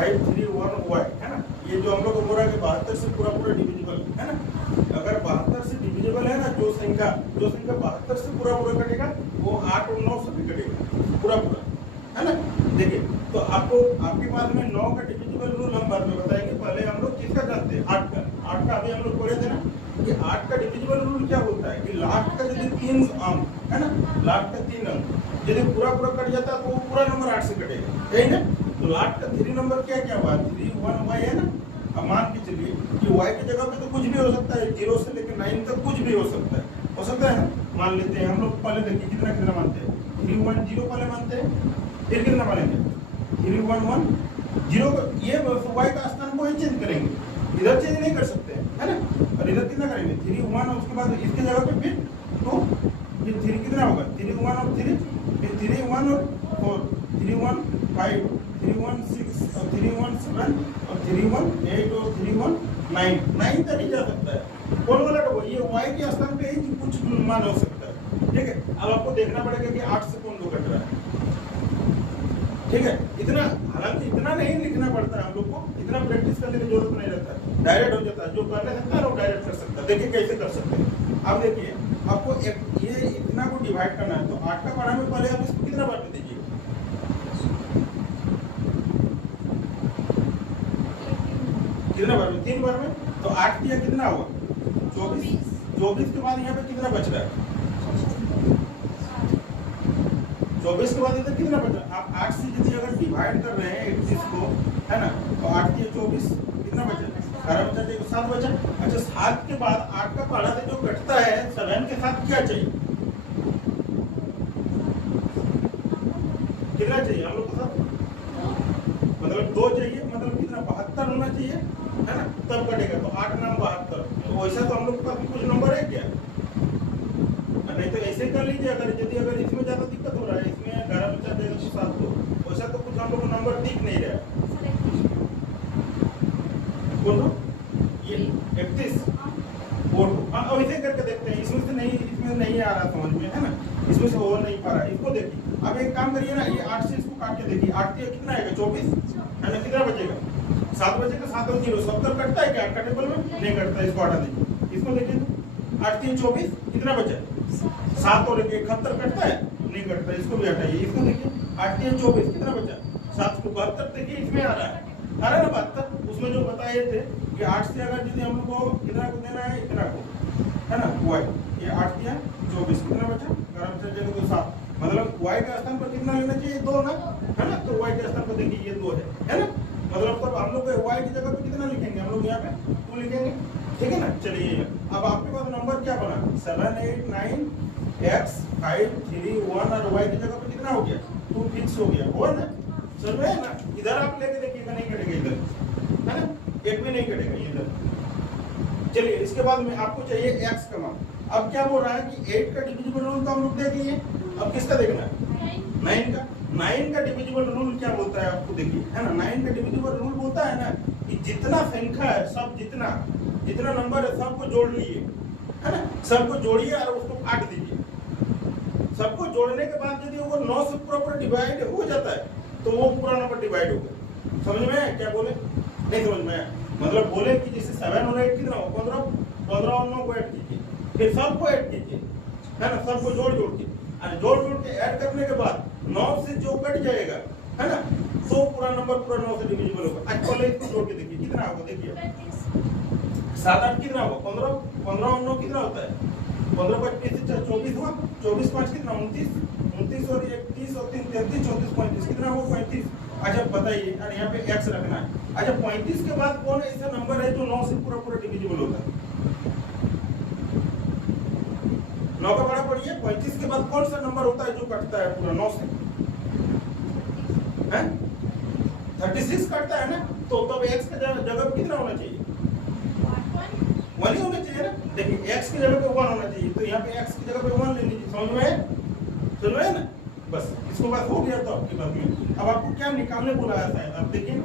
531y है ना। ये जो हम लोग को बोल रहा है कि 72 से पूरा पूरा डिविजिबल है ना। अगर 72 से डिविजिबल है ना जो संख्या 72 से पूरा पूरा कटेगा वो 8 और 9 से भी कटेगा पूरा पूरा है ना। देखिए तो आपको आपके पास में 9 का डिविजिबल रूल हम बाद में बताएंगे। पहले हम लोग किसका जानते हैं 8 का अभी हम लोग पढ़े थे ना कि 8 का डिविजिबल रूल क्या होता है कि लास्ट का यदि 3 अंक है ना, लास्ट का 3 अंक यदि पूरा पूरा कट जाता है तो वो पूरा नंबर 8 से कटेगा, यही ना। तो लास्ट का 3 नंबर क्या क्या हुआ 31y है ना। अब मान के चलिए कि y की जगह पे तो कुछ भी हो सकता है, 0 से लेकर 9 तक कुछ भी हो सकता है ना। मान लेते हैं हम लोग पहले देखिए कितना कितना मानते हैं 310 पहले मानते हैं, फिर कितना मानेंगे 3110 ये y का स्थान को ही चेंज करेंगे, इधर चेंज नहीं कर सकते है ना। और इधर कितना करेंगे 31 और उसके बाद इसके जगह पे फिर 2 फिर 3 कितना होगा 31 और 3 फिर 31 और 4 31 5 31 6 और 31 7 और 31 8 और 31 9 तक ही जा सकता है। कौन वाला तो ये y के स्थान पे ही कुछ मान हो सकता है, ठीक है। अब आपको देखना पड़ेगा कि 8 से कौन 2 कट रहा है, ठीक है। इतना हालांकि इतना नहीं लिखना पड़ता है हम लोग को, इतना प्रैक्टिस करने की जरूरत नहीं रहता है, डायरेक्ट हो जाता है। जो करने सकता है वो डायरेक्ट कर सकता है। देखिए कैसे कर सकते हैं। अब देखिए आपको ये इतना को डिवाइड करना है तो 8 का पढ़ा में पहले आप इसको कितना बार में दीजिए 3 बार में। तो 8 किया कितना हुआ 24 के बाद यहाँ पे कितना बच रहा है 24 के बाद इधर कितना बचा। आप 8 से यदि अगर डिवाइड कर रहे हैं 31 को है ना तो 8 किया 24 कितना बचा 12 बचा 7 बचा। अच्छा 7 के बाद 8 का पढ़ा से जो कटता है 7 के साथ क्या चाहिए कितना चाहिए हम लोग को सब मतलब 2 चाहिए, मतलब कितना 72 होना चाहिए है ना तब कटेगा। तो 8 नाम 72। तो वैसा तो हम लोग के पास कुछ नंबर है क्या, नहीं तो ऐसे कर लीजिए। अगर इसमें ज्यादा दिक्कत हो रहा है इसमें 11 बचा देगा तो 7 दो, वैसा तो कुछ हम लोग को नंबर दिख नहीं रहा है। बोलो ये 31 अब इसे करके देखते हैं। इसमें नहीं आ रहा समझ में है ना, इसमें से हो नहीं पा रहा। इसको देखिए अब एक काम करिए ना, ये 8 से इसको काट के देखिए 8 के कितना आएगा 24 है ना, कितना बचेगा 7 बचेगा। 7 और 0 70 कटता है क्या 8 का टेबल में नहीं कटता। इसको हटा दीजिए, इसको देखिए 8 3 24 कितना बचा 7 और 71 कटता है नहीं कटता। इसको भी हटाइए, इसको देखिए 8 3 24 कितना बचा 7 को 72 देखिए इसमें आ रहा है ना 72। उसमें जो बताए थे कि 8 से अगर यदि हम लोग को कितना को देना है इतना को है ना y ये 8 दिया 24 कितना बचा 11 बचा जाएगा तो 7। मतलब y के स्थान पर कितना लेना चाहिए 2 ना है ना। तो y के स्थान पर देखिए ये 2 है ना। मतलब तब हम लोग y की जगह पे कितना लिखेंगे हम लोग यहाँ पे 2 लिखेंगे, ठीक है ना। चलिए अब आपके पास नंबर क्या बना 7 8 9 x 5 3 1 और y की जगह पे कितना हो गया 2 फिक्स हो गया हो ना। समझ में ना। इधर आप लेके देखिएगा नहीं कटेगा इधर है ना, एक भी नहीं कटेगा इधर। चलिए इसके बाद में आपको चाहिए x का मान। अब क्या बोल रहा है कि 8 का डिविजिबल रूल तो हम लोग देख लिए, अब किसका देखना है 9 का डिविजिबल रूल क्या बोलता है आपको देखिए है ना। 9 का डिविजिबल रूल बोलता है ना कि जितना संख्या है सब जितना नंबर है सबको जोड़ लिए है ना, सबको जोड़िए और उसको काट दीजिए। सबको जोड़ने के बाद यदि वो 9 से पूरा डिवाइड हो जाता है तो वो पूरा नंबर डिवाइड हो गया। समझ में आया क्या बोले नहीं समझ में आया। मतलब बोले कि जैसे 7 और 8 कितना हो 15 और 9 को ऐड कीजिए, फिर सबको ऐड कीजिए है ना, सबको जोड़ के और जोड़ के ऐड करने के बाद 9 से जो कट जाएगा है ना तो पूरा नंबर पूरा 9 से डिविजिबल होगा। आज पहले इसको जोड़ के देखिए कितना होगा देखिए 7 8 कितना होगा 15 और 9 कितना होता है 15 25 से 24 हुआ 24 5 कितना 29 और 31 और 3 33 34 35 कितना हुआ 35। अच्छा बताइए और यहाँ पे x रखना है। अच्छा 35 के बाद कौन ऐसा नंबर है जो 9 से पूरा डिविजिबल होता है 9 का बड़ा पढ़िए 35 के बाद कौन सा नंबर होता है जो कटता है पूरा 9 से हैं 36 कटता है ना। तो तब x के जगह पे कितना होना चाहिए 1 ही होना चाहिए ना। देखिए x की जगह पे 1 होना चाहिए तो यहाँ पे x की जगह पे 1 ले लीजिए। समझ में ना। बस इसको बात हो गया तो आपकी बात में। अब आपको क्या निकालने बुलाया था आप देखिए ना,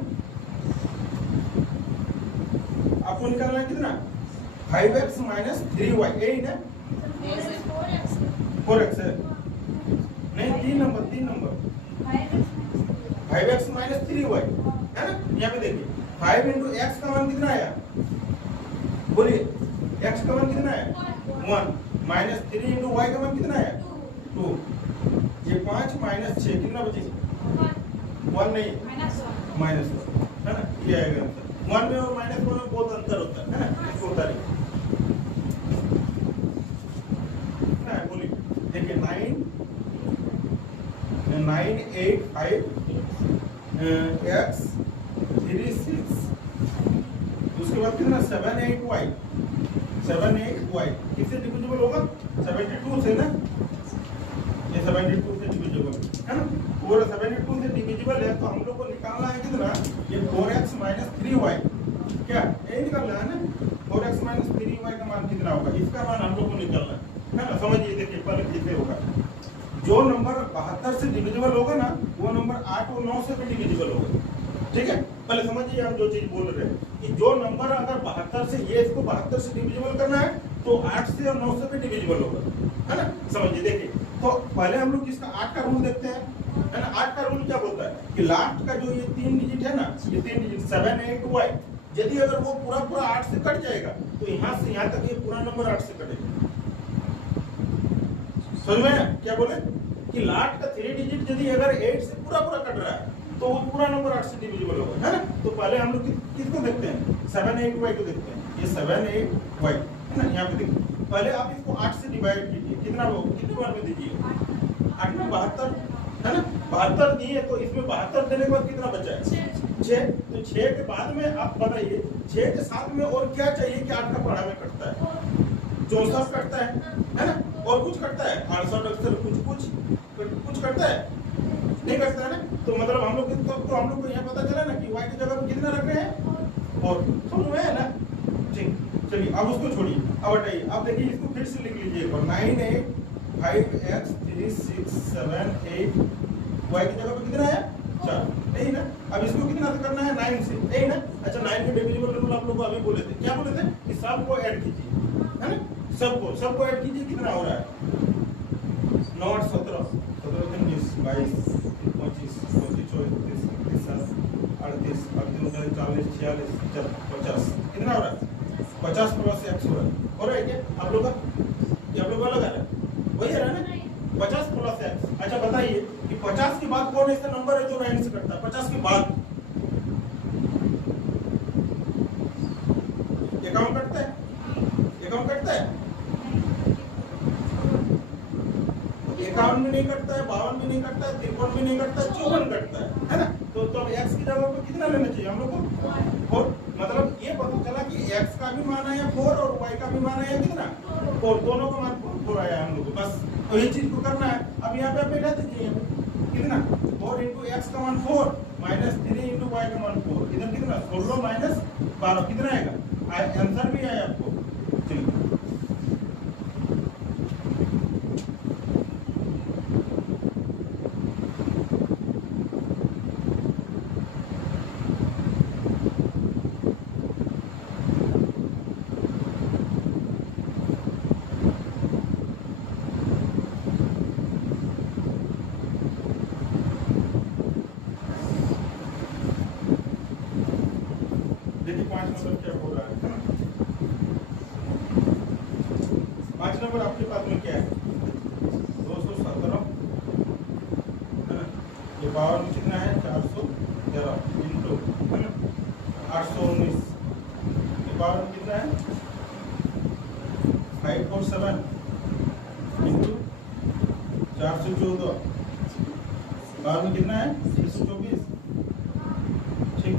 आपको निकालना है कितना 5x माइनस 3y यही ना 4x है नहीं 3 नंबर 5x माइनस 3y है ना। यहाँ पे देखिए 5 इंटू एक्स का मान कितना आया, बोलिए x का मान कितना है 1 माइनस 3 इंटू y का मान कितना आया 2, ये 5 माइनस 6 कितना बचेगा 1 नहीं माइनस 1 है ना, ये आएगा आंसर। 1 में और माइनस 1 में बहुत अंतर होता है ना, इसको उतारिए ना, बोलिए देखिए 9 8 5 x 3 6, उसके बाद कितना 7 8 y किससे डिविजिबल होगा 72 से ना, ये 72 से डिविजिबल है ना, पूरा 72 से डिविजिबल है। तो हम लोग को निकालना है कितना, ये 4x माइनस 3y, क्या यही निकालना है ना, 4x माइनस 3y का मान कितना होगा, इसका मान हम लोग को निकालना है ना। समझिए देखिए पहले किसे होगा, जो नंबर 72 से डिविजिबल होगा ना, वो नंबर 8 और 9 से भी डिविजिबल होगा, ठीक है। पहले समझिए हम जो चीज बोल रहे हैं कि जो नंबर अगर 72 से, ये इसको 72 से डिविजिबल करना है तो 8 से और 9 से भी डिविजिबल होगा, है ना। समझिए देखिए, तो पहले हम लोग इसका 8 का रूल देखते हैं, है ना। 8 का रूल क्या बोलता है कि लास्ट का जो ये 3 डिजिट है ना, ये 3 डिजिट 7 8 y, यदि अगर वो पूरा 8 से कट जाएगा तो यहाँ से यहाँ तक ये पूरा नंबर 8 से कटेगा। समझ में क्या बोले कि लास्ट का 3 डिजिट यदि अगर 8 से पूरा कट रहा है तो वो पूरा नंबर 8 से डिविजिबल होगा, है ना। तो पहले हम लोग किसको देखते हैं 7 8 y को देखते हैं, ये 7 8 y है ना। यहाँ पे देखिए पहले आप इसको 8 से डिवाइड कीजिए, कितना कितने बार में दीजिए 8 में 72 है ना, 72 दिए तो इसमें 72 देने के बाद कितना बचा है 6, तो 6 के बाद में आप बताइए 6 के साथ में और क्या चाहिए कि 8 का पढ़ा में कटता है, 64 कटता है ना, और कुछ कटता है 68 अक्सर कुछ कटता है नहीं करता है ना। तो मतलब हम लोग तो हम लोग को यहाँ पता चला ना कि y की जगह पे कितना रख रहे हैं, और समझ में है ना। ठीक, चलिए अब उसको छोड़िए, अब हटाइए, अब देखिए इसको फिर से लिख लीजिए 9 8 5x 3 6 7 8 y की जगह पे कितना है 4, यही ना। अब इसको कितना से करना है 9 से, यही ना। अच्छा 9 के डिविजिबल रूल आप लोग को अभी बोले थे, क्या बोले थे कि सबको ऐड कीजिए, है ना, सबको ऐड कीजिए, कितना हो रहा है 9 8 17 17 3 20 22 25 25 24 30 31 38 39 40 46 50, कितना हो रहा है 50 प्लस x हो रहा है क्या आप लोग का, ये आप लोग का लगा रहा है वही है ना 50 प्लस x। अच्छा बताइए कि 50 के बाद कौन ऐसा नंबर है जो 9 से कटता है 50 के बाद, अकाउंट कटता है, अकाउंट कटता है, 51 में नहीं कटता है, 52 में नहीं कटता है, 53 में नहीं कटता है, 54 कटता है ना। तो अब x की जगह पे कितना लेना चाहिए हम लोग को 4, मतलब ये पता चला कि x का भी मान आया 4 और y का भी मान आया कितना 4, दोनों का मान 4 आया हम लोग को, बस तो ये चीज को करना है। अब यहाँ पे आप बैठा दीजिए कितना 4 इंटू एक्स का मान 4 माइनस 3 इंटू y का मान 4, इधर कितना 16 माइनस 12 कितना आएगा, आंसर भी आया आपको। चलिए देखिए 5 नंबर क्या हो रहा है ना, 5 नंबर आपके पास में क्या है 217 है ना, ये पावर में कितना है 413 इंटू है ना 819, ये पावर में कितना है 547 इंटू 414, पावर में कितना है 624, ठीक।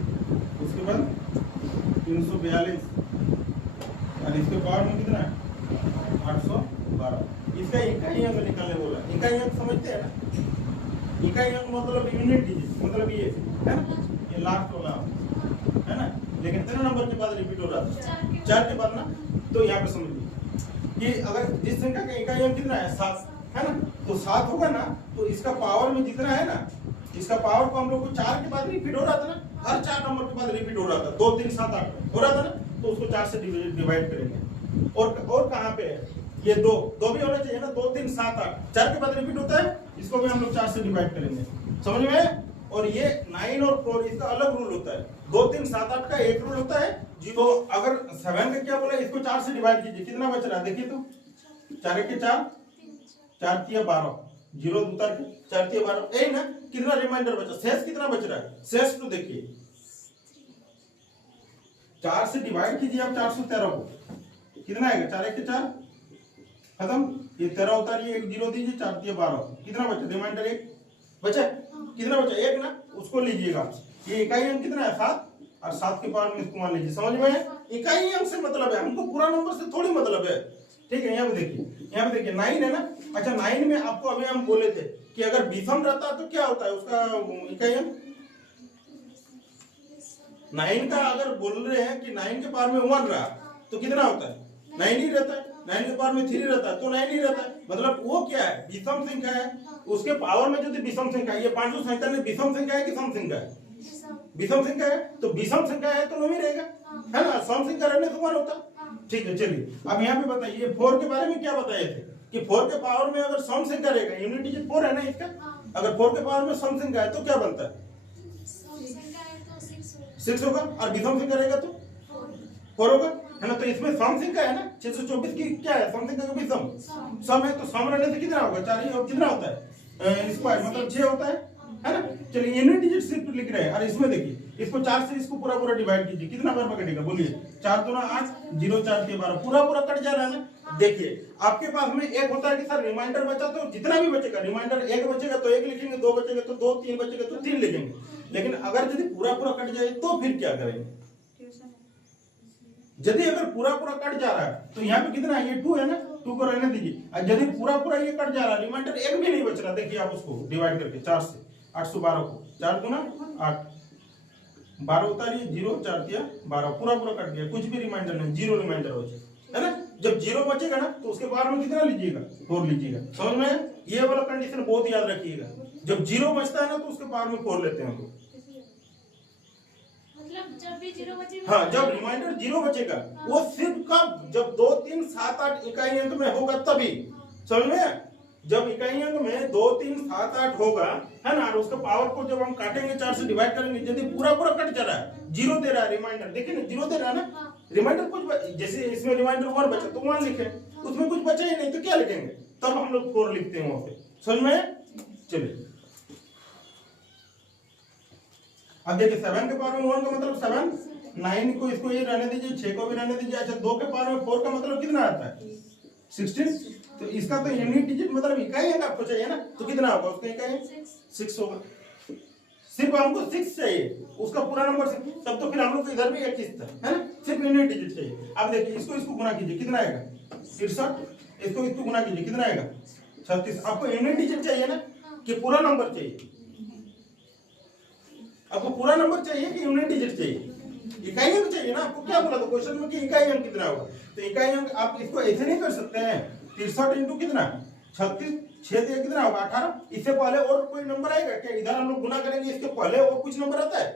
उसके बाद 342 और इसके पावर में कितना है 812, इसका इकाई अंक निकालने बोला, इकाई अंक समझते हैं ना, इकाई अंक मतलब यूनिट डिजिट, मतलब ये है ना, ये लास्ट वाला है ना, लेकिन 3 नंबर के बाद रिपीट हो रहा है 4 के बाद ना। तो यहाँ पे समझिए कि अगर जिस संख्या का इकाई अंक कितना है 7 है ना, तो 7 होगा ना, तो इसका पावर में जितना है ना, इसका पावर को हम लोग को 4 के बाद रिपीट हो रहा था ना, हर 4 नंबर के बाद रिपीट हो रहा था, 2 3 7 8 हो रहा था ना, तो उसको 4 से डिवाइड करेंगे। और कहाँ पे है ये 2 भी होना चाहिए ना, 2 3 7 8 4 के बाद रिपीट होता है, इसको भी हम लोग 4 से डिवाइड करेंगे। समझ में और ये 9 और 4 इसका अलग रूल होता है। 2 3 7 8 का एक रूल होता है जी। तो अगर 7 का क्या बोला, इसको 4 से डिवाइड कीजिए, कितना बच रहा है देखिए तो 4 के 4, 4 तिया 12, 0 उतार के 4 तिया 12, यही ना। कितना रिमाइंडर बचा, शेष कितना बच रहा है, शेष तो देखिए 4 से डिवाइड कीजिए आप 413 को, कितना आएगा 4 के 4 खत्म, ये 13 उतारिए, एक 0 दीजिए, 4 तिया 12, कितना बचा रिमाइंडर, एक बचा, कितना बचा एक ना, उसको लीजिएगा। ये इकाई अंक कितना है 7, और 7 के पावर में इसको मान लीजिए, समझ में, इकाई अंक से मतलब है, हमको पूरा नंबर से थोड़ी मतलब है, ठीक है। यहाँ पे देखिए, यहाँ पे देखिए 9 है ना। अच्छा 9 में आपको अभी हम बोले थे कि अगर विषम रहता तो क्या होता है उसका इकाई अंक। 9 का अगर बोल रहे हैं कि 9 के पावर में 1 रहा तो कितना होता है, 9 ही रहता है। 9 के पावर में 3 रहता है तो 9 ही रहता है, मतलब वो क्या है, विषम संख्या है, उसके पावर में जो विषम संख्या है, ये 597 विषम संख्या है कि सम संख्या है, विषम संख्या है, तो विषम संख्या है तो 9 ही रहेगा, है ना, सम संख्या रहने से 1 होता। ठीक है, चलिए अब यहाँ पे बताइए 4 के बारे में क्या बताए थे कि 4 के पावर में अगर सम संख्या रहेगा, यूनिट डिजिट 4 है ना इसका, अगर 4 के पावर में सम संख्या है तो क्या बनता है, 6 होगा, और विषम संख्या रहेगा तो 4 होगा, है ना। तो इसमें सम संख्या है ना, 624 की क्या है, सम संख्या का विषम सम है, तो सम रहने से कितना होगा 4 ही, और कितना होता है स्क्वायर मतलब 6 होता है ना। चलिए यूनिट डिजिट सिर्फ लिख रहे हैं, और इसमें देखिए इसको 4 से इसको पूरा पूरा डिवाइड कीजिए, कितना बार कटेगा बोलिए, 4 दूना 8, 0 4 के 12, पूरा पूरा कट जा रहा है ना। देखिए आपके पास में एक होता है कि सर रिमाइंडर बचा तो जितना भी बचेगा, रिमाइंडर 1 बचेगा तो 1 लिखेंगे, 2 बचेगा तो 2, 3 बचेगा तो 3 लिखेंगे, लेकिन अगर यदि पूरा पूरा कट जाए तो फिर क्या करेंगे, यदि अगर पूरा पूरा कट जा रहा है तो यहाँ पे कितना है, ये 2 है ना, 2 को रहने दीजिए, और यदि पूरा पूरा ये कट जा रहा है, रिमाइंडर 1 भी नहीं बच रहा, देखिए आप उसको डिवाइड करके 4 से 812 को 4 दूना 8, 12 उतारिए, 0 4 तिया 12, पूरा पूरा कट गया, कुछ भी रिमाइंडर नहीं, 0 रिमाइंडर बचे, है ना। जब 0 बचेगा ना तो उसके बाद में कितना लीजिएगा, 4 लीजिएगा, समझ में, ये वाला कंडीशन बहुत याद रखिएगा, जब 0 बचता है ना तो उसके बाद में 4 लेते हैं हम लोग, मतलब जब भी 0 बचेगा, हाँ जब रिमाइंडर 0 बचेगा वो सिर्फ कब, जब 2 3 7 8 इकाई अंक में होगा तभी, समझ में, जब इकाई अंक में 2 3 7 8 होगा, है ना, और उसका पावर को जब हम काटेंगे 4 से डिवाइड करेंगे, यदि पूरा पूरा कट जा रहा है, 0 दे रहा है रिमाइंडर, देखिए ना 0 दे रहा है ना, रिमाइंडर कुछ जैसे इसमें रिमाइंडर 1 बचा तो 1 लिखे, उसमें कुछ बचा ही नहीं तो क्या लिखेंगे, तब हम लोग 4 लिखते हैं वहां पे, समझ में। चलिए अब देखिए 7 के पावर में 1 का मतलब 7, 9 को इसको ये रहने दीजिए, 6 को भी रहने दीजिए। अच्छा 2 के पावर में 4 का मतलब कितना आता है 16, तो इसका तो यूनिट डिजिट मतलब इकाई अंक आपको चाहिए ना, तो कितना होगा उसका इकाई अंक 6 होगा, सिर्फ हमको 6 चाहिए, उसका पूरा नंबर से, तब तो फिर हम लोग को इधर भी एक चीज था, है ना, सिर्फ यूनिट डिजिट चाहिए। अब देखिए इसको गुना कीजिए, कितना आएगा 63, इसको गुना कीजिए, कितना आएगा 36। आपको यूनिट डिजिट चाहिए ना कि पूरा नंबर चाहिए, आपको पूरा नंबर चाहिए कि यूनिट डिजिट चाहिए, इकाई अंक चाहिए ना, आपको क्या बोला था क्वेश्चन में कि इकाई अंक कितना होगा, तो इकाई अंक आप इसको ऐसे नहीं कर सकते हैं, 63 इंटू कितना 36, 6 से कितना होगा 18, इससे पहले और कोई नंबर आएगा क्या, इधर हम लोग गुना करेंगे इसके पहले और कुछ नंबर आता है,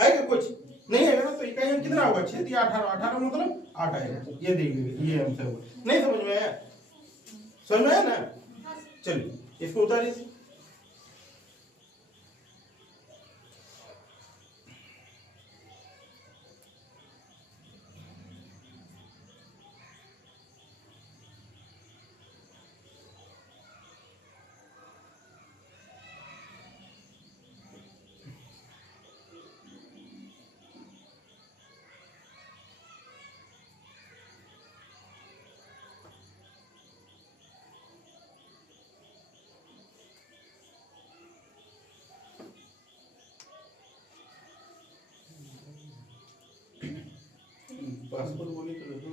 आएगा कुछ नहीं आएगा ना, तो इकाई अंक कितना होगा 6 या 18, 18 मतलब 8 आएगा, ये देखिए ये आंसर होगा, नहीं समझ में आया, समझ में आया ना। चलिए इसको उतारिए, पासवर्ड बोलिए तो देखो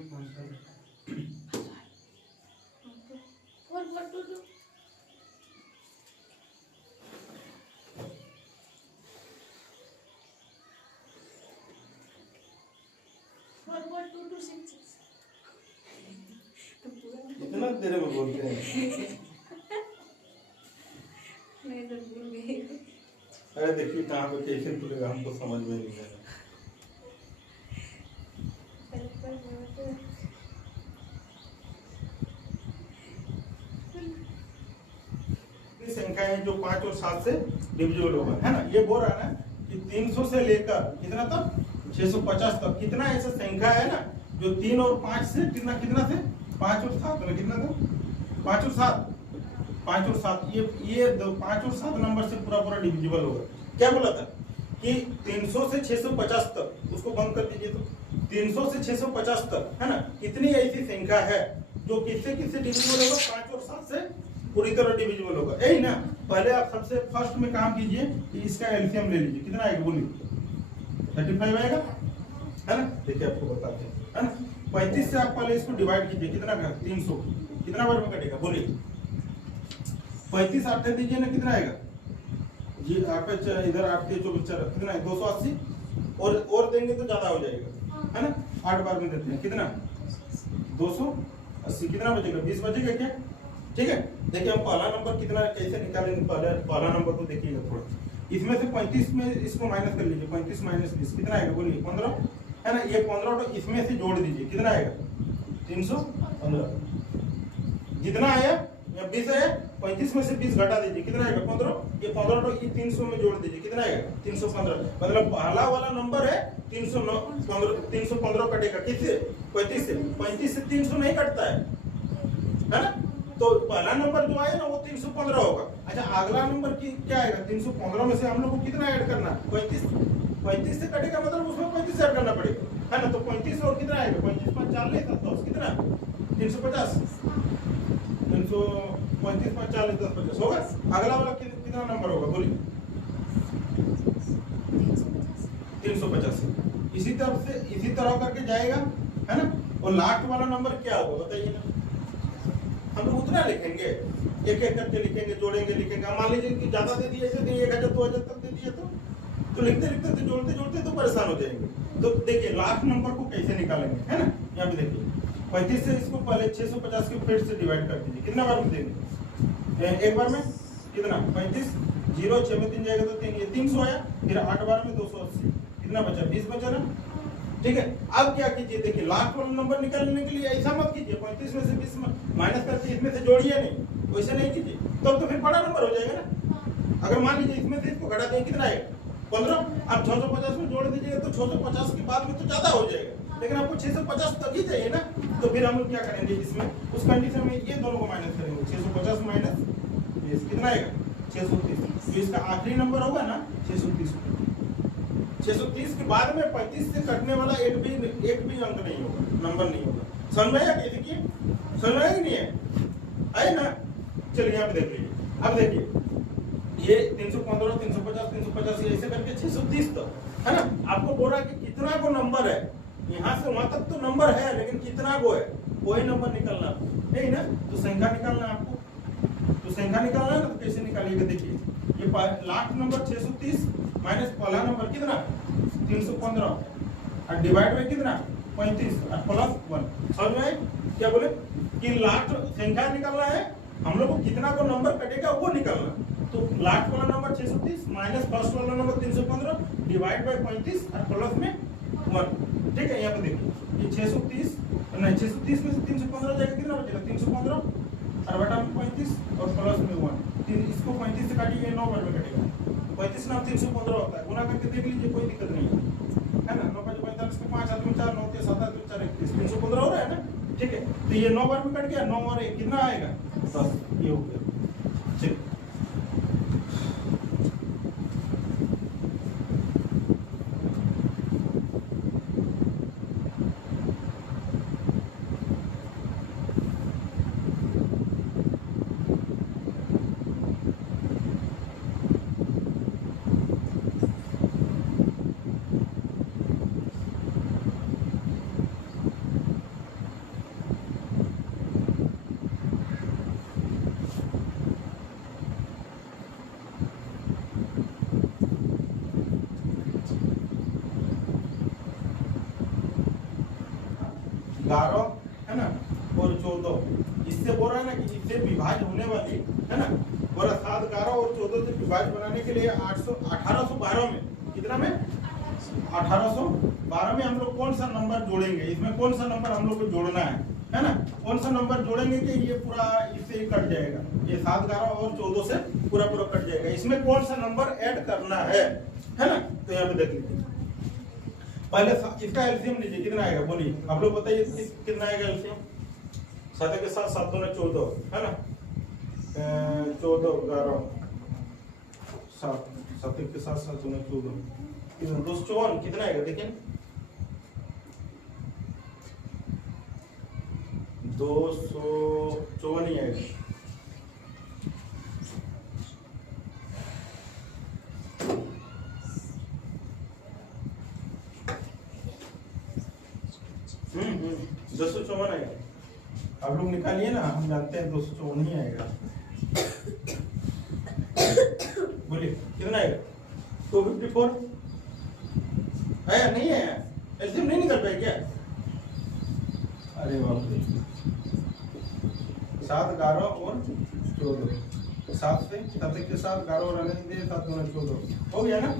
4422 442266 इतना देर में बोलते हैं, नहीं तो भूल गई। अरे देखिए कहाँ पे कैसे खुलेगा हमको समझ में नहीं आ रहा, संख्या है जो 5 और 7 से डिविजिबल होगा, है ना। ये बोल रहा है ना कि 300 से लेकर कितना तक 650 तक कितना ऐसा संख्या है ना जो 3 और 5 से कितना कितना से 5 और 7 में कितना था 5 और 7 ये 5 और 7 नंबर से पूरा डिविजिबल होगा। क्या बोला था कि 300 से 650 तक, उसको बंद कर दीजिए, तो 300 से 650 तक, है ना, कितनी ऐसी संख्या है जो किससे किससे डिविजिबल होगा 5 और 7 से पूरी तरह डिविजिबल होगा, यही ना। पहले आप सबसे फर्स्ट में काम कीजिए कि इसका एलसीएम ले लीजिए, कितना आएगा बोलिए 35 आएगा, है ना। देखिए आपको बताते हैं, है ना। 35 से आप पहले इसको डिवाइड कीजिए, कितना का 300 कितना बार में कटेगा बोलिए 35 8 दीजिए ना, कितना आएगा जी। आप इधर 8 के 24 कितना है 280, और देंगे तो ज्यादा हो जाएगा, है ना। 8 बार में देते हैं, कितना 280, कितना बचेगा 20 बचेगा क्या, ठीक है। देखिए हम पहला नंबर कितना कैसे निकालेंगे, पहला नंबर को देखिएगा थोड़ा। इसमें से 35 में इसको माइनस कर लीजिए, 35 माइनस 20 कितना आएगा बोलिए 15, है ना। ये 15 तो इसमें से जोड़ दीजिए, कितना आएगा 315, जितना आया या 20 आया, 35 में से 20 घटा दीजिए, कितना आएगा 15, ये 15 तो ये 300 में जोड़ दीजिए, कितना आएगा 315। मतलब पहला वाला नंबर है 315 कटेगा किससे 35 से, 35 से 300 नहीं कटता है ना। तो पहला नंबर जो आया ना वो 315 होगा। अच्छा अगला नंबर की क्या आएगा 315 में से हम लोग को कितना ऐड करना 35 से कटेगा, मतलब उसमें 35 ऐड करना पड़ेगा, है ना। तो 35 और कितना आएगा 35 5 40 10 कितना 350, 335 5 40 10 50 होगा। अगला वाला कितना नंबर होगा बोलिए 350। इसी तरह करके जाएगा, है ना। और लास्ट वाला नंबर क्या होगा बताइए ना। हम लोग उतना लिखेंगे, एक एक करके लिखेंगे, जोड़ेंगे लिखेंगे। मान लीजिए कि ज्यादा दे दिए, ऐसे 1000 2000 तक दे दिए तो लिखते लिखते तो जोड़ते तो परेशान हो जाएंगे। तो देखिए लास्ट नंबर को कैसे निकालेंगे, है ना। यहाँ पे देखिए 35 से इसको पहले 650 के फिर से डिवाइड कर दीजिए, कितना बार में देंगे एक बार में कितना 35 0 6 में 3 जाएगा तो 3 ये 300 आया, फिर 8 बार में 280, कितना बचा 20 बचा ना, ठीक है। अब क्या कीजिए देखिए लास्ट वाला नंबर निकालने के लिए ऐसा मत कीजिए 35 में से 20 माइनस करके इसमें से जोड़िए नहीं, वैसे नहीं कीजिए, तब तो फिर बड़ा नंबर हो जाएगा ना। अगर मान लीजिए इसमें से इसको घटा दें कितना आएगा 15, आप 650 में जोड़ दीजिएगा तो 650 के बाद में तो ज्यादा हो जाएगा, लेकिन आपको 650 तक ही चाहिए ना। तो फिर हम लोग क्या करेंगे इसमें उस कंडीशन में ये दोनों को माइनस करेंगे, 650 माइनस कितना आएगा 630। तो इसका आखिरी नंबर होगा ना 630। 630 के बाद में 35 से कटने वाला एक भी अंक नहीं होगा, नंबर नहीं होगा। समझ में आया कैसे किए, समझ में आया कि नहीं है ना। चलिए यहाँ पे देख लीजिए, अब देखिए ये 315 350 350 ऐसे करके 630 तक, है ना। आपको बोल रहा है कि कितना को नंबर है, यहाँ से वहां तक तो नंबर है लेकिन कितना को है वही नंबर निकालना आपको, है ना। तो संख्या निकालना आपको, तो संख्या निकालना है ना। तो कैसे निकालिएगा देखिए, ये लास्ट नंबर 630 माइनस पहला नंबर कितना 315 और डिवाइड बाय कितना 35 और प्लस 1। समझ में क्या बोले कि लास्ट संख्या निकालना है हम लोग को, कितना को नंबर कटेगा वो निकालना। तो लास्ट वाला नंबर 630 माइनस फर्स्ट वाला नंबर 315 डिवाइड बाय 35 और प्लस में 1, ठीक है। यहाँ पे देखिए ये 630 नहीं 630 में से 315 जाएगा, कितना बचेगा 315 और बटा में 35 और प्लस में 1। इसको 35 से काटिए 9 बार में कटेगा, 35 ना 315 होता है, गुना करके देख लीजिए कोई दिक्कत नहीं है ना। 9 5 45 के 5 7 में 4 9 3 7 8 4 31 315 हो रहा है ना, ठीक है। तो ये 9 बार में कट गया, 9 और 1 कितना आएगा 10, ये हो गया, ठीक। है ना और 14, इससे बोल रहा है ना कि इससे विभाज्य होने वाली, है ना। बोला 7 11 और 14 से विभाज्य बनाने के लिए 1812 में कितना में 1812 में हम लोग कौन सा नंबर जोड़ेंगे, इसमें कौन सा नंबर हम लोग को जोड़ना है, है ना, कौन सा नंबर जोड़ेंगे कि ये पूरा इससे ही कट जाएगा, ये 7, 11 और 14 से पूरा पूरा कट जाएगा, इसमें कौन सा नंबर ऐड करना है ना। तो यहाँ पे देख लीजिए, पहले इसका एलसीएम लीजिए, कितना आएगा बोलिए, आप लोग बताइए कितना आएगा एलसीएम। 7 के साथ 7 दूना 14 है ना, 14 11 7, 7 के साथ 7 दूना 14, 254 कितना आएगा देखिए, 254 ही आएगा। हम्म 254 आएगा, आप लोग निकालिए ना, हम जानते हैं 254 ही आएगा। बोलिए कितना आएगा, 254 आया नहीं आया, एलसीएम नहीं निकल पाए क्या? अरे बाप रे, 7, 11 और 14, 7 से 7 के साथ 11 और आने दे, 7 दूना 14 हो गया ना।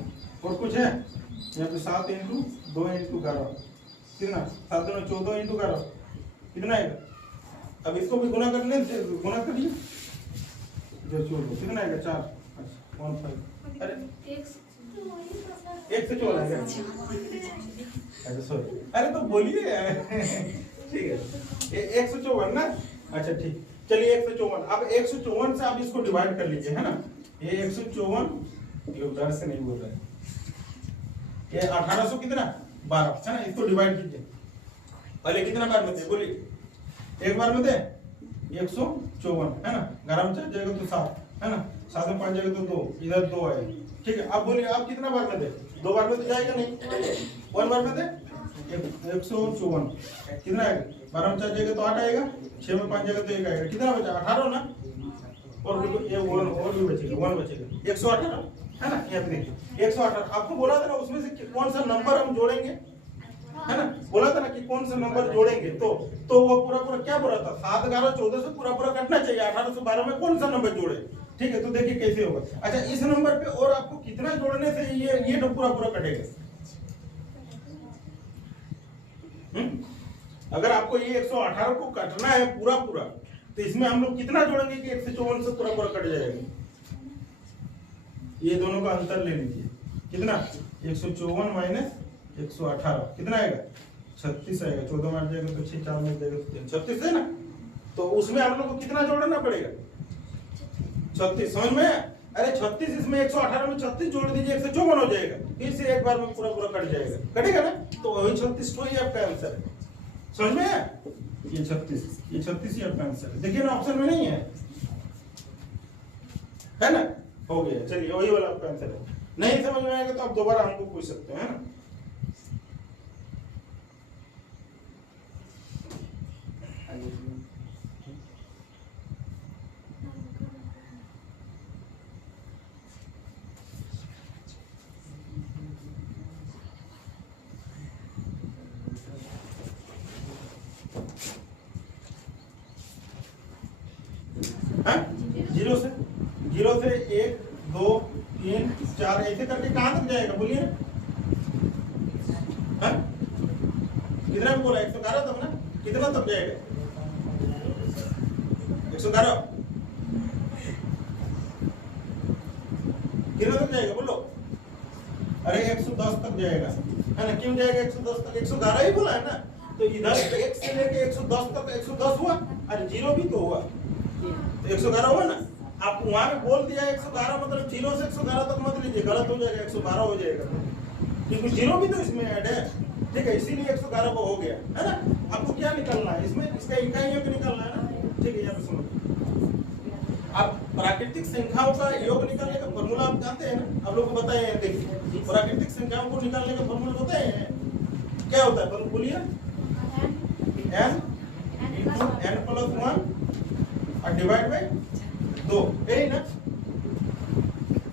और कुछ है यहाँ पे, 7 इंटू 2 इंटू 11 कितना, 7 दूना 14 इंटू 11 कितना आएगा। अब इसको भी गुना कर ले, गुना करिए, जो 14 कितना आएगा 4, 15। अरे 1 से 14 आएगा, अच्छा सॉरी, अरे तो बोलिए ठीक है, 154 ना, अच्छा ठीक, चलिए 154। अब 154 से आप इसको डिवाइड कर लीजिए, है ना, ये 154 लोग डर से नहीं बोल रहे, ये 1800 कितना 12 है ना, इसको डिवाइड कीजिए। पहले कितना बार में थे बोलिए, एक बार में थे 154 है ना, 11 में 4 जाएगा तो 7 है ना, 7 में 5 जाएगा तो 2, इधर 2 आएगा, ठीक है। अब बोलिए आप कितना बार में थे, 2 बार में तो जाएगा नहीं, 1 बार में थे 154 कितना आएगा, 12 में 4 जाएगा तो 8 आएगा, 6 में 5 जाएगा तो 1 आएगा, कितना बचा 18 ना, और ये 1 और भी बचेगा, 1 बचेगा, 118 है ना। यहाँ पे देखिए 118, आपको बोला था ना उसमें से कौन सा नंबर हम जोड़ेंगे, है ना, बोला था ना कि कौन सा नंबर जोड़ेंगे, तो वो पूरा पूरा क्या बोला था, 7, 11, 14 से पूरा पूरा कटना चाहिए, 18 से 12 में कौन सा नंबर जोड़े, ठीक है। तो देखिए कैसे होगा, अच्छा इस नंबर पे और आपको कितना जोड़ने से ये तो पूरा पूरा कटेगा। अगर आपको ये 118 को कटना है पूरा पूरा, तो इसमें हम लोग कितना जोड़ेंगे कि 154 से पूरा पूरा कट जाएगा। ये दोनों का अंतर ले लीजिए, कितना 154 माइनस 118 कितना आएगा 36 आएगा, 14 में जाएगा तो 6, 4 में जाएगा तो 36 है ना। तो उसमें हम लोग को कितना जोड़ना पड़ेगा 36, समझ में। अरे 36 इसमें 118 में 36 जोड़ दीजिए, 154 हो जाएगा, फिर से एक बार में पूरा पूरा कट जाएगा, कटेगा ना। तो वही 36 तो ही आपका आंसर है, समझ में। ये 36 ही आपका आंसर है, देखिए ना ऑप्शन में नहीं है ना, हो गया। चलिए वही वाला आपका आंसर है, नहीं समझ में आएगा तो आप दोबारा हमको पूछ सकते हैं, है ना। जीरो से 1, 2, 3, 4 ऐसे करके कहां तक जाएगा बोलिए। कितना बोला 111 तक ना, कितना तक जाएगा 111 कितना तक जाएगा बोलो। अरे 110 तक जाएगा, है ना। क्यों जाएगा 110 तक, 111 ही बोला है ना। तो इधर 1 से लेके 110 तक 110 हुआ, अरे 0 भी तो हुआ, तो 111 हुआ ना। आप वहां पे बोल दिया 111 मतलब 0 से 111 तक मत लीजिए, गलत हो जाएगा, 112 हो जाएगा, क्योंकि 0 भी तो इसमें ऐड है, ठीक है। इसीलिए 111 को हो गया, है ना। आपको क्या निकालना है इसमें, इसका इकाई योग निकालना है ना, ठीक है। यहाँ पे सुनो, आप प्राकृतिक संख्याओं का योग निकालने का फॉर्मूला आप जानते हैं ना, आप लोग को बताए हैं। देखिए प्राकृतिक संख्याओं को निकालने का फॉर्मूला बताए हैं, क्या होता है बोलिए, n × n+1 और डिवाइड बाय 2, यही ना।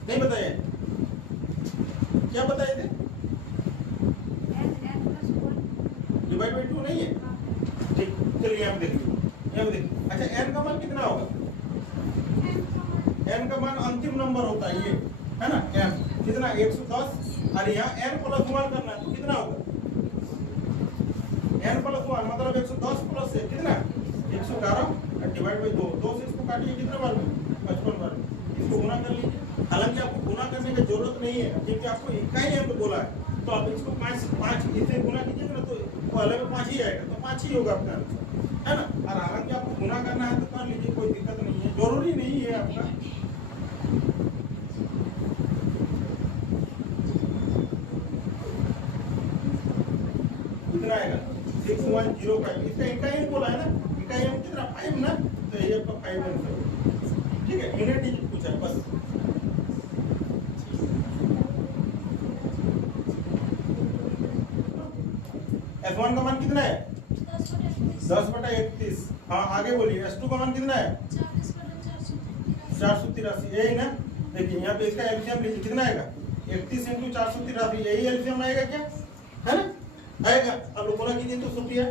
नहीं बताए, क्या बताए थे, डिवाइड बाय 2 नहीं है, ठीक। चलिए यहाँ पे देखिए, अच्छा n का मान कितना होगा, n का मान अंतिम नंबर होता है ये, है ना। n कितना 110, और यहाँ n+1 करना है तो कितना होगा n प्लस 1 मतलब 110 प्लस से कितना 111 डिवाइड बाई 2, 2 से इसको काटिए कितना बार में 55 बार में, इसको गुना कर लीजिए। हालांकि आपको गुना करने की जरूरत नहीं है क्योंकि आपको इकाई अंक बोला है, तो आप इसको 5 इससे गुना कीजिएगा ना तो पहले में 5 ही आएगा, तो 5 ही होगा आपका आंसर, है ना। और हालांकि आपको गुना करना है तो कर लीजिए, कोई दिक्कत नहीं है, जरूरी नहीं है आपका। कितना आएगा 6105, इसका इकाई अंक बोला है ना, इकाई अंक कितना 5 ना, तो ये आपका 5 आंसर होगा। ठीक है, यूनिट डिजिट पूछा है बस। S1 का मान कितना है 10/31। हाँ आगे बोलिए। S2 का मान कितना है 483, यही ना। देखिए यहाँ पे इसका एलसीएम लीजिए, कितना आएगा 31 × 483, यही एलसीएम आएगा क्या, है ना, आएगा। अब लोग बोला कीजिए तो छुट्टी है।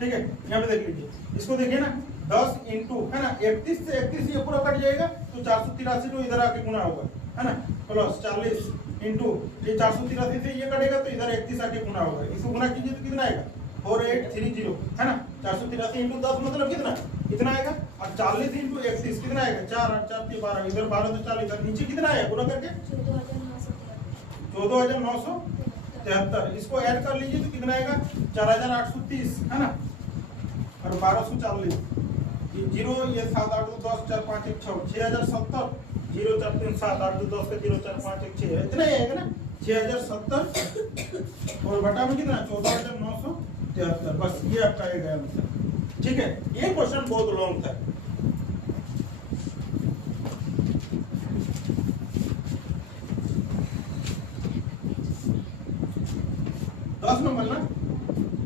ठीक है, यहाँ पे देख लीजिए, इसको देखिए ना 10 इंटू, है ना, 31 से 31 ये पूरा कट जाएगा तो 483 तो इधर आके गुना होगा, है ना, प्लस 40 इंटू ये 483 से ये कटेगा तो इधर 31 आके गुना होगा। इसको गुना कीजिए तो कितना आएगा 4830, है ना। 483 इंटू 10 मतलब कितना, इतना आएगा। और 40 इंटू 31 कितना आएगा 4 8 4 3 12, इधर 12 तो 40, इधर नीचे कितना आया गुना करके 14973। इसको ऐड कर लीजिए तो कितना आएगा 4830, है ना, और 1240, ये 0 ये 7 8 2 10 4 5 1 6 6070, 0 4 3 7 8 2 10 का 0 4 5 1 6 इतना ही आएगा ना 6070, और बटा में कितना 14973, बस ये आपका आएगा आंसर। ठीक है, ये क्वेश्चन बहुत लॉन्ग था। दस नंबर ना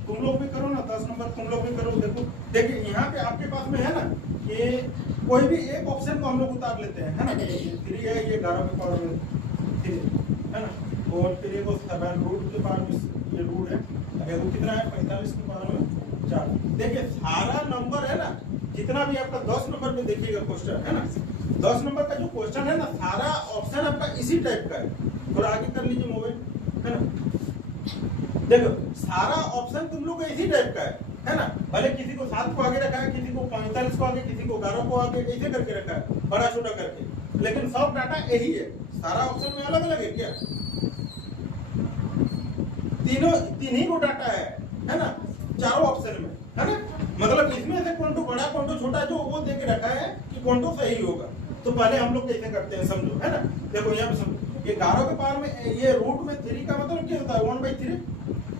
तुम लोग भी करो ना, 10 नंबर तुम लोग भी करो। देखो देखिए यहाँ पे आपके पास में है ना, ये कोई भी एक ऑप्शन को हम लोग उतार लेते हैं, है ना। 3 है, ये 11 के पावर में 3, है ना, और फिर ये 7 रूट के पावर में ये रूट है, अगर वो कितना है 45 के पावर में 4। देखिए सारा नंबर है ना, जितना भी आपका 10 नंबर में देखिएगा क्वेश्चन, है ना, 10 नंबर का जो क्वेश्चन है ना, सारा ऑप्शन आपका इसी टाइप का है। थोड़ा आगे कर लीजिए मोबाइल, है ना, देखो सारा ऑप्शन तुम लोग का इसी टाइप का है ना। भले किसी को 7 को आगे रखा है, किसी को 45 को आगे, किसी को 11 को आगे, ऐसे करके रखा है बड़ा छोटा करके, लेकिन सब डाटा यही है। सारा ऑप्शन में अलग अलग है क्या, तीन ही को डाटा है ना, चारों ऑप्शन में, है ना। मतलब इसमें से कौन तो बड़ा कौन तो छोटा जो वो दे के रखा है कि कौन तो सही होगा। तो पहले हम लोग कैसे करते हैं समझो, है ना। देखो यहाँ पे समझो, ये 11 के पावर में ये रूट में 3 का मतलब क्या होता है 1/3,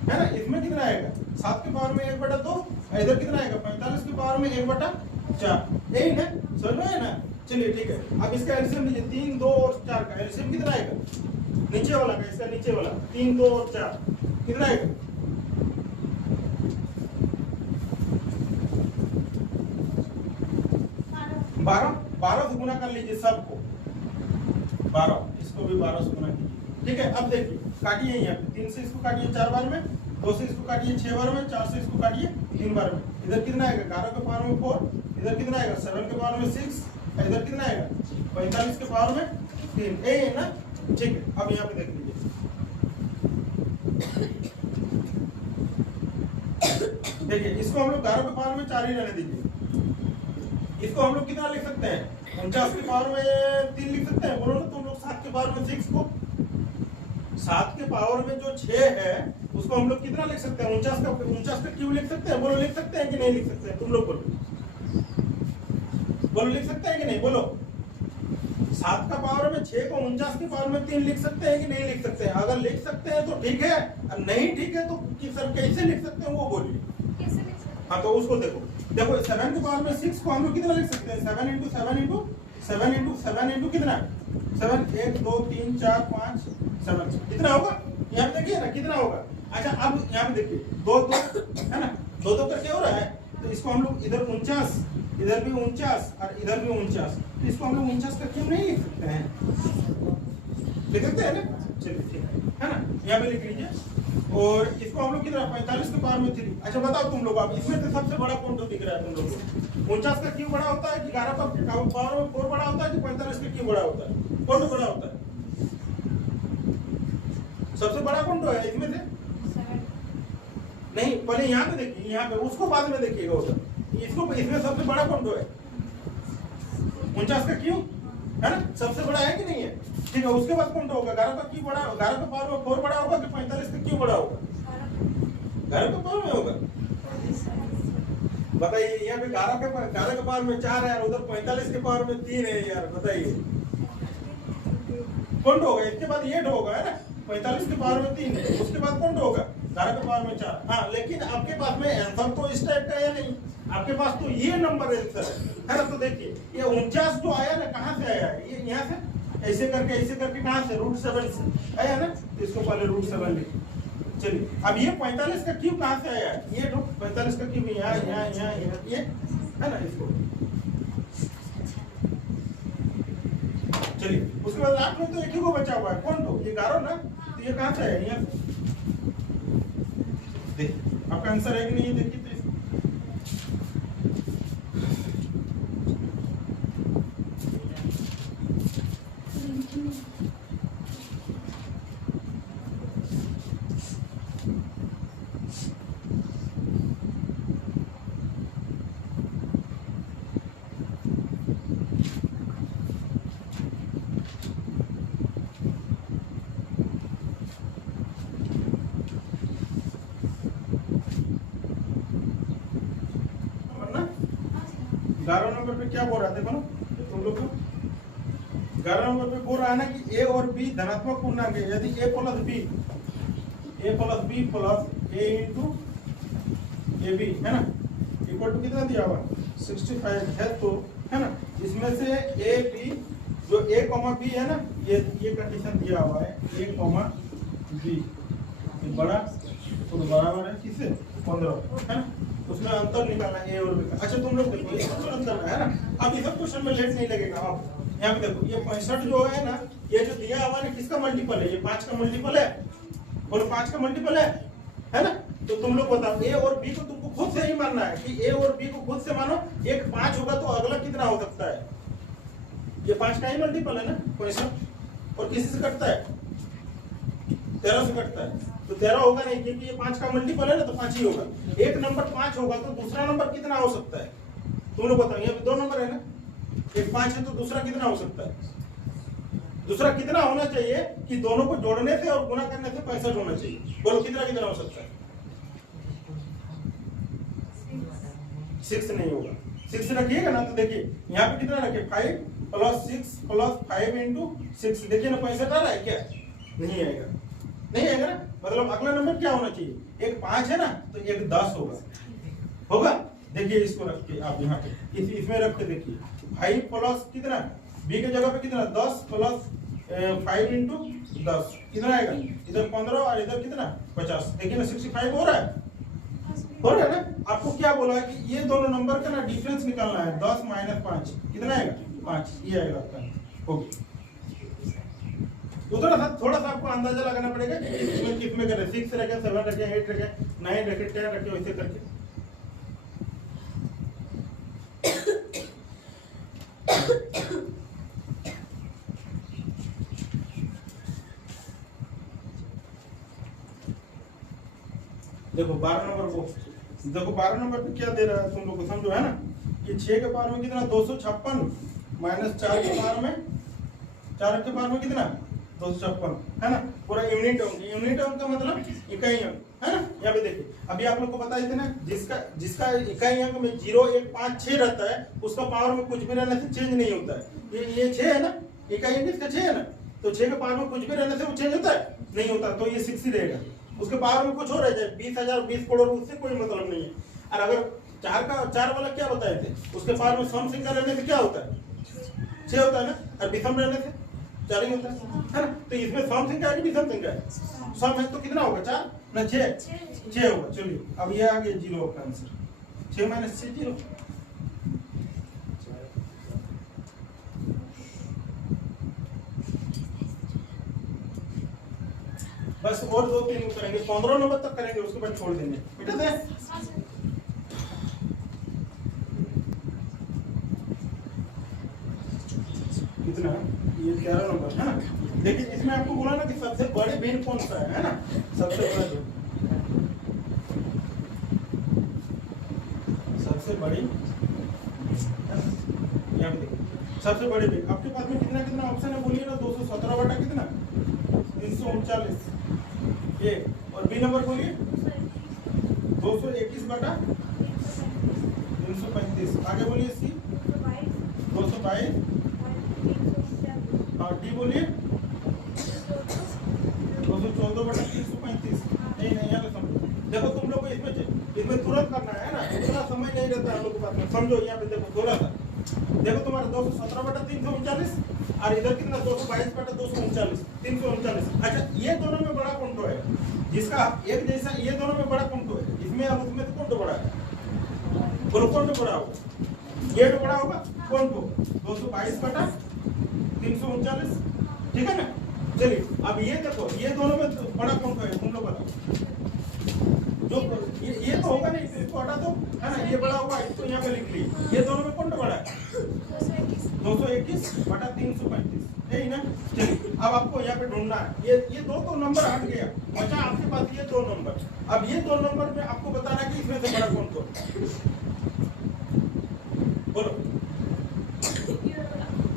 है ना। इसमें कितना आएगा 7 के पावर में 1/2, इधर कितना आएगा 45 के पावर में 1/4, यही ना, समझ में है ना। चलिए ठीक है, अब इसका एलसीएम लीजिए, 3 2 और 4 का एलसीएम कितना आएगा, नीचे वाला का, इसका नीचे वाला 3 2 और 4 कितना आएगा 12 से गुना कर लीजिए सबको, 12, इसको भी 12 से गुना कीजिए। ठीक है, अब देखिए काटिए, यहाँ पे 3 से इसको काटिए 4 बार में, 2 से इसको काटिए 6 बार में, 4 से इसको काटिए 3 बार में। इधर कितना आएगा 11 के पावर में 4, इधर कितना आएगा 7 के पावर में 6, इधर कितना आएगा 45 के पावर में 3, ए है ना। ठीक है, अब यहाँ पे देख लीजिए, देखिए इसको हम लोग 11 के पावर में 4 ही रहने दीजिए। इसको हम लोग कितना लिख सकते हैं 49 के पावर में 3 लिख सकते हैं, बोलो ना तुम लोग 7 के पावर में 6 को, 7 के पावर में जो 6 है उसको हम लोग कितना लिख सकते हैं 49 का क्यों लिख सकते हैं, बोलो लिख सकते हैं कि नहीं लिख सकते हैं, तुम लोग बोलो लिख सकते हैं कि नहीं, बोलो 7 का पावर में 6 को 49 के पावर में 3 लिख सकते हैं कि नहीं लिख सकते हैं। अगर लिख सकते हैं तो ठीक है, और नहीं ठीक है तो कि सर कैसे लिख सकते हैं वो बोलिए। हाँ तो उसको देखो 7 के पावर में 6 को हम लोग कितना लिख सकते हैं 7 इंटू 7 इंटू 7 इंटू 7 इंटू कितना 7, 1 2 3 4 5 7 कितना होगा, यहाँ पे देखिए ना कितना होगा। अच्छा अब यहाँ पे देखिए 2 2 है ना, 2 2 करके हो रहा है, तो इसको हम लोग इधर 49, इधर भी 49 और इधर भी 49, तो इसको हम लोग 49 का क्यों नहीं लिख सकते हैं, लिख सकते हैं ना। चलिए ठीक है ना, यहाँ पे लिख लीजिए। और इसको हम लोग कितना 45 के पावर में 3। अच्छा बताओ तुम लोग, अब इसमें से सबसे बड़ा कौन तो दिख रहा है तुम लोग को, 49 का क्यों बड़ा होता है कि 11 का पावर में 4 बड़ा होता है कि 45 का क्यों बड़ा होता है, कौन तो बड़ा होता है, सबसे बड़ा कौन तो है इसमें से नहीं, पहले यहाँ पे देखिए, यहाँ पे उसको बाद में देखिएगा उधर। इसको इसमें सबसे बड़ा कौन है? 49 का क्यों है ना, सबसे बड़ा है कि नहीं है? ठीक है, उसके बाद कौन होगा? 11 का क्यों बड़ा, 11 का पावर में 4 बड़ा होगा कि 45 का क्यों बड़ा होगा? 11 का पावर में होगा। बताइए, यहाँ पे 11 के पावर में 4 है और उधर 45 के पावर में 3 है यार, बताइए कौन होगा? इसके बाद ये होगा है ना, 45 के पावर में 3 है, उसके बाद कौन होगा? 11 के पावर में 4। हाँ, लेकिन आपके पास में आंसर तो इस टाइप का है नहीं, आपके पास तो ये नंबर आंसर है ना। तो देखिए, ये 49 जो आया ना, कहाँ से आया है? ये यहाँ से ऐसे करके कहाँ से? √7 से आया ना, तो इसको पहले √7 लिखिए। चलिए, अब ये 45 का क्यूब कहाँ से आया? ये 45 का क्यूब यहाँ ये है ना, इसको चलिए। उसके बाद लास्ट में तो एक ही को बचा हुआ है, कौन तो? ये 11 ना, तो ये कहाँ से आया? यहाँ देखिए, आपका आंसर है कि नहीं, देखिए तो ग्यारह नंबर पे क्या बोल रहा है? देखो ना तुम लोग को 11 नंबर पे बोल रहा है ना कि ए और बी धनात्मक पूर्णांक है। यदि A plus B plus A into A B है ना, इक्वल टू कितना दिया हुआ? 65 है, तो है ना, इसमें से ए बी जो ए कॉमा बी है ना, ये कंडीशन दिया हुआ है, ए कॉमा बी बड़ा तो बराबर है किससे? 15 है ना, उसमें अंतर निकालना है ए और बी का। अच्छा, तुम लोग देखो, ये सब अंतर है ना। अब इस क्वेश्चन में लेट नहीं लगेगा। अब यहाँ पे देखो, ये 65 जो है ना, ये जो दिया हुआ है किसका मल्टीपल है? ये 5 का मल्टीपल है, बोलो 5 का मल्टीपल है ना। तो तुम लोग बताओ, ए और बी को तुमको खुद से ही मानना है कि ए और बी को खुद से मानो। एक 5 होगा तो अगला कितना हो सकता है? ये 5 का ही मल्टीपल है ना 65, और किसी से कटता है? 13 से कटता है, तो 13 होगा नहीं, क्योंकि ये 5 का मल्टीपल है ना, तो 5 ही होगा। एक नंबर 5 होगा तो दूसरा नंबर कितना हो सकता है? तुम लोग बताओ, यहाँ पे 2 नंबर है ना, एक 5 है तो दूसरा कितना हो सकता है? दूसरा कितना होना चाहिए कि दोनों को जोड़ने से और गुणा करने से 65 होना चाहिए? बोलो कितना हो सकता है? 6 नहीं होगा। 6 रखिएगा ना, तो देखिए यहाँ पे कितना रखे? 5 प्लस 6 प्लस 5 इंटू 6। देखिए ना, 65 आ रहा है क्या? नहीं आएगा, नहीं आएगा ना। मतलब अगला नंबर क्या होना चाहिए? एक 5 है ना, तो एक 10 होगा। देखिए, इसको रख के आप यहाँ पे इसमें रख के देखिए, 5 प्लस कितना, बी के जगह पे कितना? 10 प्लस 5 इंटू 10 कितना आएगा? इधर 15 और इधर कितना? 50। देखिए ना, 65 हो रहा है ना। आपको क्या बोला है कि ये दोनों नंबर का ना डिफरेंस निकालना है। 10 माइनस 5 कितना आएगा? 5। ये आएगा आपका। ओके, थोड़ा सा आपको अंदाजा लगाना पड़ेगा इसमें कितने करें। 6 रखे, 7 रखे, 8 रखे, 9 रखे, 10 रखे, वैसे करके। देखो 12 नंबर को देखो, 12 नंबर पे क्या दे रहा है तुम लोग को समझो, है ना। कि 6 के पावर में कितना? 256 माइनस 4 के पावर में, 4 के पावर में कितना? 256 है ना। पूरा यूनिट अंक का मतलब इकाई अंक है ना। यहाँ पे देखिए, अभी आप लोग को बताए थे ना, जिसका इकाई अंक में 0, 1, 5, 6 रहता है, उसका पावर में कुछ भी रहने से चेंज नहीं होता है। ये 6 है ना, इकाई अंक इसका 6 है ना, तो 6 के पावर में कुछ भी रहने से वो चेंज होता है? नहीं होता। तो ये 6 ही रहेगा। उसके पावर में कुछ हो रह जाए 20,000, 20 करोड़, उससे कोई मतलब नहीं है। और अगर 4 वाला क्या बताए थे, उसके पावर में सम संख्या रहने से क्या होता है? 6 होता है ना, और विषम रहने से 4 ही होता है ना। तो इसमें सम संख्या है कि विषम संख्या है? सम है, तो कितना होगा? 4 ना 6 होगा। चलिए, अब ये आ गया 0 का आंसर। 6 माइनस 6 0। बस और 2-3 करेंगे, 15 नंबर तक करेंगे, उसके बाद छोड़ देंगे। बेटा दे कितना? ये 11 नंबर है ना। देखिए, इसमें आपको बोला ना कि सबसे बड़े भिन्न कौन सा है ना, सबसे बड़ा जो बड़ी यहाँ पे देखिए सबसे बड़े बिग आपके पास में कितना कितना ऑप्शन है बोलिए ना 217 बटा कितना 339 ये और बी नंबर बोलिए 221 बटा 335 आगे बोलिए सी 222 और डी बोलिए 214 बटा 335 नहीं यहाँ पे समझो देखो तुम लोग को इसमें तुरंत करना है ना इतना समय नहीं रहता है हम लोग के पास में समझो यहाँ पे देखो थोड़ा सा देखो तुम्हारा 217 बटा 339 और इधर कितना 222 बटा 239 339 अच्छा ये दोनों में बड़ा कौन तो है जिसका एक जैसा ये दोनों में बड़ा कौन तो है इसमें और उसमें तो कौन तो बड़ा है बोलो कौन तो बड़ा होगा ये तो बड़ा होगा कौन को 222 बटा 339 ठीक है ना चलिए अब ये देखो ये दोनों में तो बड़ा कौन तो है तुम लोग बताओ जो ये तो होगा नहीं इसको हटा दो है ना ये बड़ा होगा इसको यहाँ पे लिख ली ये दोनों में कौन तो बड़ा है 221 बटा 335 यही ना चलिए अब आपको यहाँ पे ढूंढना है ये दो तो नंबर हट गया बचा आपके पास ये दो नंबर अब ये दो नंबर में आपको बताना है कि इसमें से बड़ा कौन तो बोलो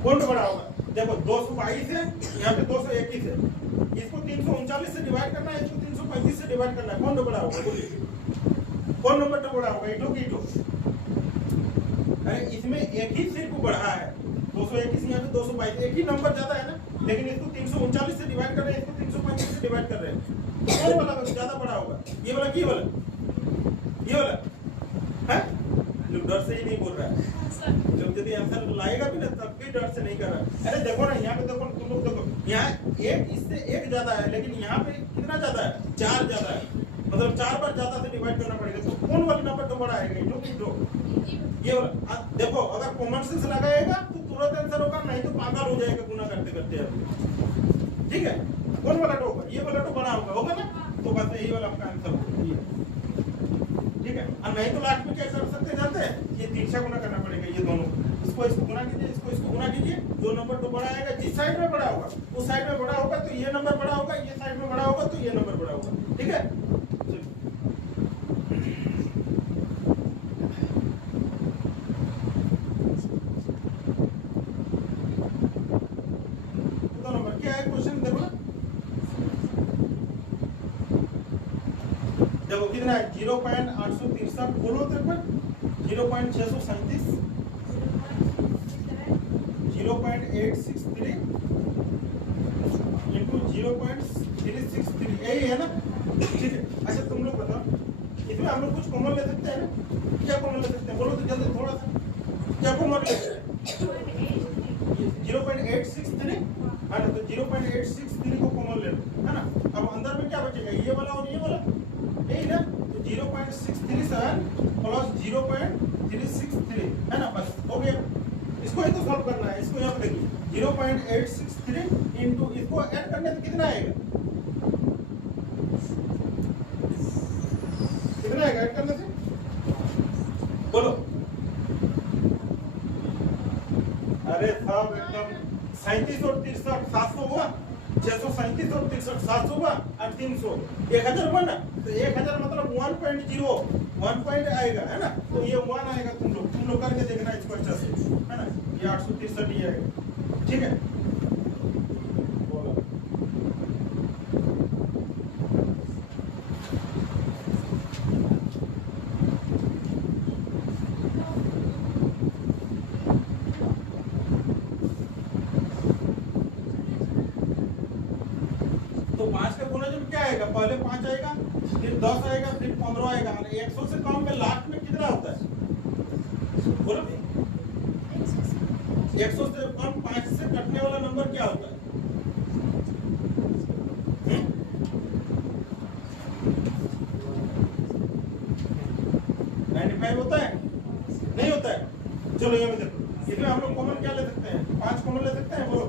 कौन बड़ा होगा देखो 222 है यहाँ पे 221 है इसको 339 से डिवाइड करना है इसको 335 से डिवाइड करना है कौन बड़ा होगा बोलिए कौन नंबर तो बड़ा होगा इटो की इटो इसमें एक ही सिर्फ बढ़ा है 221 यहाँ पे 222 एक ही नंबर ज्यादा है ना लेकिन इसको 339 से डिवाइड कर रहे हैं इसको 335 से डिवाइड कर रहे हैं कौन वाला ज्यादा बड़ा होगा ये वाला की वाला ये वाला है लोग डर से ही नहीं बोल रहा है जब यदि आंसर लाएगा भी ना तब भी डर से नहीं कर रहा अरे देखो ना यहाँ पे देखो तुम लोग देखो यहाँ एक इससे एक ज्यादा है लेकिन यहाँ पे कितना ज्यादा है 4 ज्यादा है मतलब 4 बार ज्यादा से डिवाइड करना पड़ेगा तो कौन वाला नंबर तो बड़ा आएगा जो ये वाला देखो अगर कॉमन सेंस लगाएगा तो तुरंत आंसर होगा नहीं तो पागल हो जाएगा गुना करते करते ठीक है कौन वाला तो होगा ये वाला तो बड़ा होगा ना तो बस यही वाला आपका आंसर होगा ठीक है और नहीं तो लास्ट में क्या कर सकते जानते हैं ये तिरछा गुना करना पड़ेगा ये दोनों इसको गुना कीजिए इसको गुना कीजिए जो नंबर तो बड़ा आएगा जिस साइड में बड़ा होगा उस साइड में बड़ा होगा तो ये नंबर बड़ा होगा ये साइड में बड़ा होगा तो ये नंबर बड़ा होगा ठीक है तो नंबर क्या है क्वेश्चन देखो ना देखो कितना है 0.863 बोलो तो 0.637 0.863 इंटू 0.363 यही है ना ठीक है अच्छा तुम लोग बताओ इसमें हम लोग कुछ कॉमन ले सकते हैं ना क्या कॉमन ले सकते हैं बोलो तो जल्दी थोड़ा सा क्या कॉमन ले सकते हैं 0.863 है ना तो 0.863 को कॉमन ले लो है ना अब अंदर में क्या बचेगा ये वाला और ये वाला यही ना तो 0.637 प्लस 0.363 है ना बस हो गया इसको ही तो सॉल्व करना है इसको यहाँ पे देखिए 0.863 इंटू इसको ऐड करने से कितना आएगा ऐड करने से बोलो अरे साहब एकदम 37 और 63 700 हुआ 637 और 63 700 हुआ और 300 1000 हुआ ना तो 1000 मतलब 1.0 1 पॉइंट आएगा है ना तो ये 1 आएगा तुम लोग करके देखना इसको अच्छा से है ना ये 863 ही आएगा ठीक है बोलो तो 5 का गुना जब क्या आएगा पहले 5 आएगा फिर 10 आएगा फिर 15 आएगा 100 से कम में लास्ट में कितना होता है बोलो 100 से कम 5 से कटने वाला नंबर क्या होता है 95 होता है नहीं होता है चलो ये भी देखो इसमें हम लोग कॉमन क्या ले सकते हैं 5 कॉमन ले सकते हैं बोलो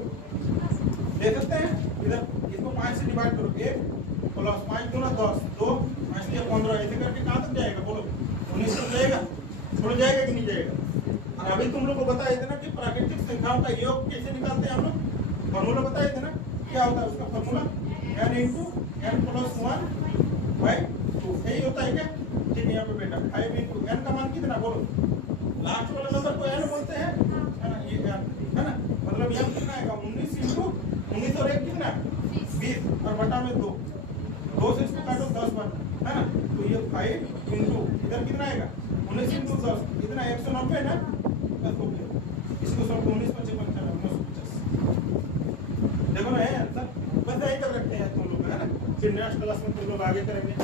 ले सकते हैं इधर इसको 5 से डिवाइड करो 1 प्लस 5 गुना 10 2 5 से 15 ऐसे करके कहां तक जाएगा बोलो 19 तक जाएगा छोड़ जाएगा कि नहीं जाएगा और अभी तुम लोग को बताया था ना कि प्राकृतिक संख्याओं का योग कैसे निकालते हैं हम लोग फार्मूला बताए थे ना क्या होता है उसका फार्मूला n * n + 1/2 यही होता है क्या ठीक है यहाँ पे बेटा 5 * n का मान कितना बोलो लास्ट वाला नंबर को एन बोलते हैं, है ना, ये एन है ना, मतलब ये कितना आएगा 19 इंटू 19 और 1 कितना 20 और बटा में 2, 2 से इसको काटो 10 बार, है ना, तो ये 5 इंटू इधर कितना आएगा 19 इंटू 10 कितना 190 ना, बस हो गया। इसको सब 19 25 1950 देखो ना है आंसर, बस यही कर रखते हैं तुम लोग, है ना, फिर नेक्स्ट क्लास में तुम लोग आगे करेंगे।